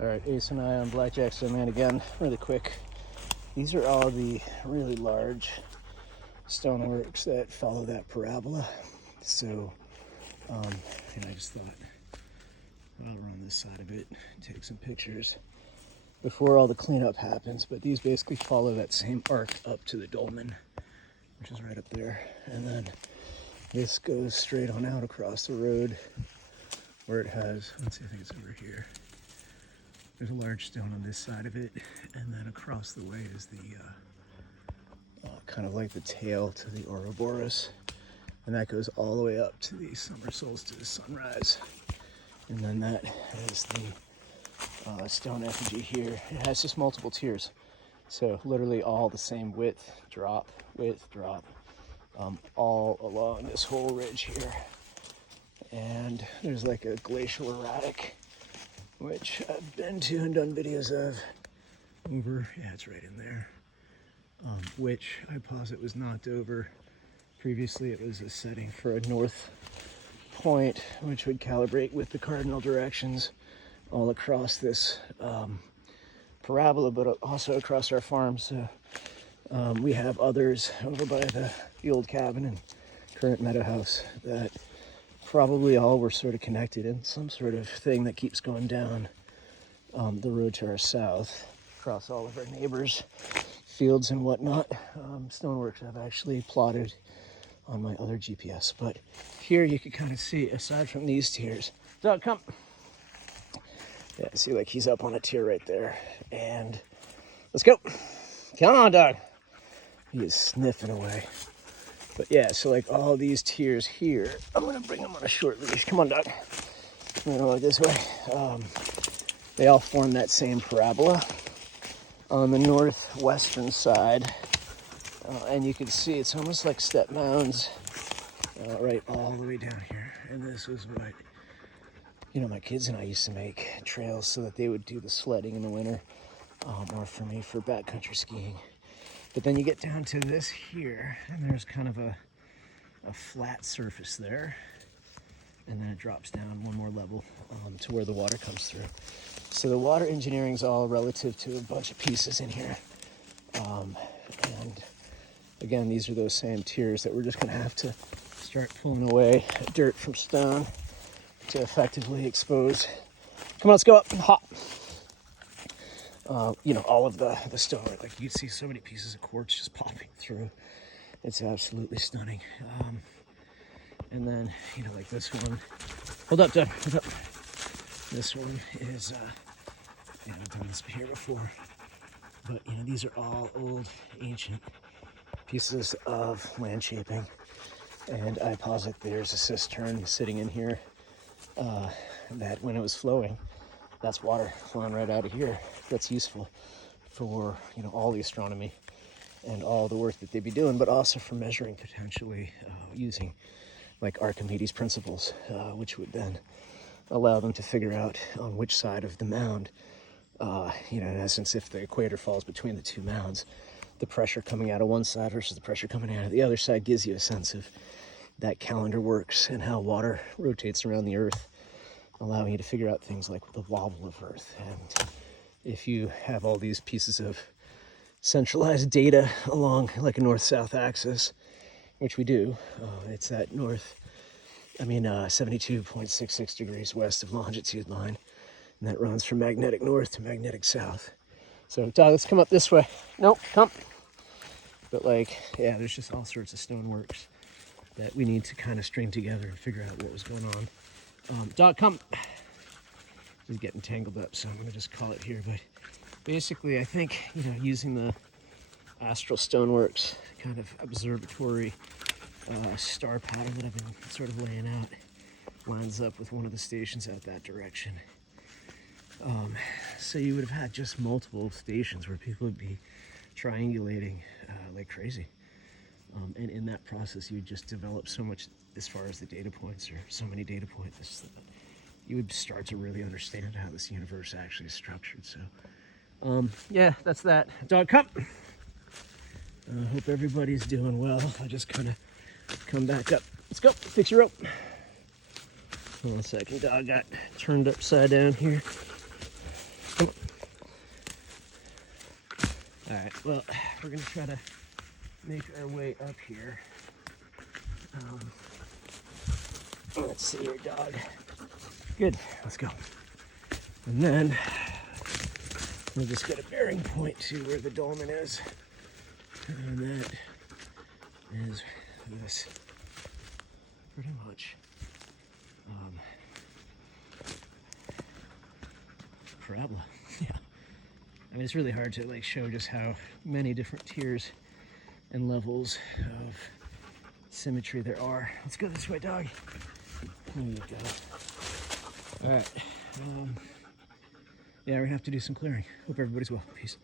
All right, Ace and I on Blackjack Snowman again, really quick. These are all the really large stoneworks that follow that parabola. So, I just thought I'll run this side of it, take some pictures before all the cleanup happens. But these basically follow that same arc up to the dolmen, which is right up there. And then this goes straight on out across the road where it has, let's see, I think it's over here. There's a large stone on this side of it, and then across the way is the kind of like the tail to the Ouroboros, and that goes all the way up to the summer solstice sunrise. And then that is the stone effigy here. It has just multiple tiers, so literally all the same width, drop, all along this whole ridge here. And there's like a glacial erratic, which I've been to and done videos of over, yeah, it's right in there, which I posit was knocked over. Previously it was a setting for a north point, which would calibrate with the cardinal directions all across this parabola, but also across our farm. So we have others over by the old cabin and current meadow house that probably all were sort of connected in some sort of thing that keeps going down the road to our south, across all of our neighbors' fields and whatnot. Stoneworks I've actually plotted on my other GPS. But here you can kind of see, aside from these tiers, Doug, come. Yeah, see, like he's up on a tier right there. And let's go. Come on, Doug. He is sniffing away. But yeah, so like all these tiers here, I'm gonna bring them on a short leash. Come on, Doug. I'm gonna go this way. They all form that same parabola on the northwestern side. And you can see it's almost like step mounds right all the way down here. And this was what, my kids and I used to make trails so that they would do the sledding in the winter, or for me for backcountry skiing. But then you get down to this here, and there's kind of a flat surface there. And then it drops down one more level to where the water comes through. So the water engineering is all relative to a bunch of pieces in here. And again, these are those same tiers that we're just gonna have to start pulling away dirt from stone to effectively expose. Come on, let's go up and hop. All of the stonework, like you see so many pieces of quartz just popping through. It's absolutely stunning. And then, like this one. Hold up, Doug, hold up. This one is, I've done this here before. But, these are all old, ancient pieces of land shaping. And I posit there's a cistern sitting in here that when it was flowing, that's water flowing right out of here. That's useful for, all the astronomy and all the work that they'd be doing, but also for measuring potentially using like Archimedes principles, which would then allow them to figure out on which side of the mound, in essence, if the equator falls between the two mounds, the pressure coming out of one side versus the pressure coming out of the other side gives you a sense of that calendar works and how water rotates around the earth, allowing you to figure out things like the wobble of earth. And if you have all these pieces of centralized data along like a north-south axis, which we do, it's that 72.66 degrees west of longitude line, and that runs from magnetic north to magnetic south. So, Doug, let's come up this way. Nope, come. But there's just all sorts of stoneworks that we need to kind of string together and figure out what was going on. Doug, come. This is getting tangled up, so I'm gonna just call it here. But basically, I think, using the astral stoneworks kind of observatory star pattern that I've been sort of laying out lines up with one of the stations out that direction. So you would have had just multiple stations where people would be triangulating like crazy. And in that process, you would just develop so much as far as the data points, or so many data points, that you would start to really understand how this universe actually is structured. So, that's that. Dog, come. Hope everybody's doing well. I just kind of come back up. Let's go. Fix your rope. Hold on a second. Dog got turned upside down here. right, well, we're gonna try to make our way up here. Let's see your dog. Good, let's go. And then we'll just get a bearing point to where the dolmen is. And that is this, pretty much. Parabola, yeah. I mean, it's really hard to like show just how many different tiers and levels of symmetry there are. Let's go this way, dog. There you go. All right. Yeah, we're gonna have to do some clearing. Hope everybody's well. Peace.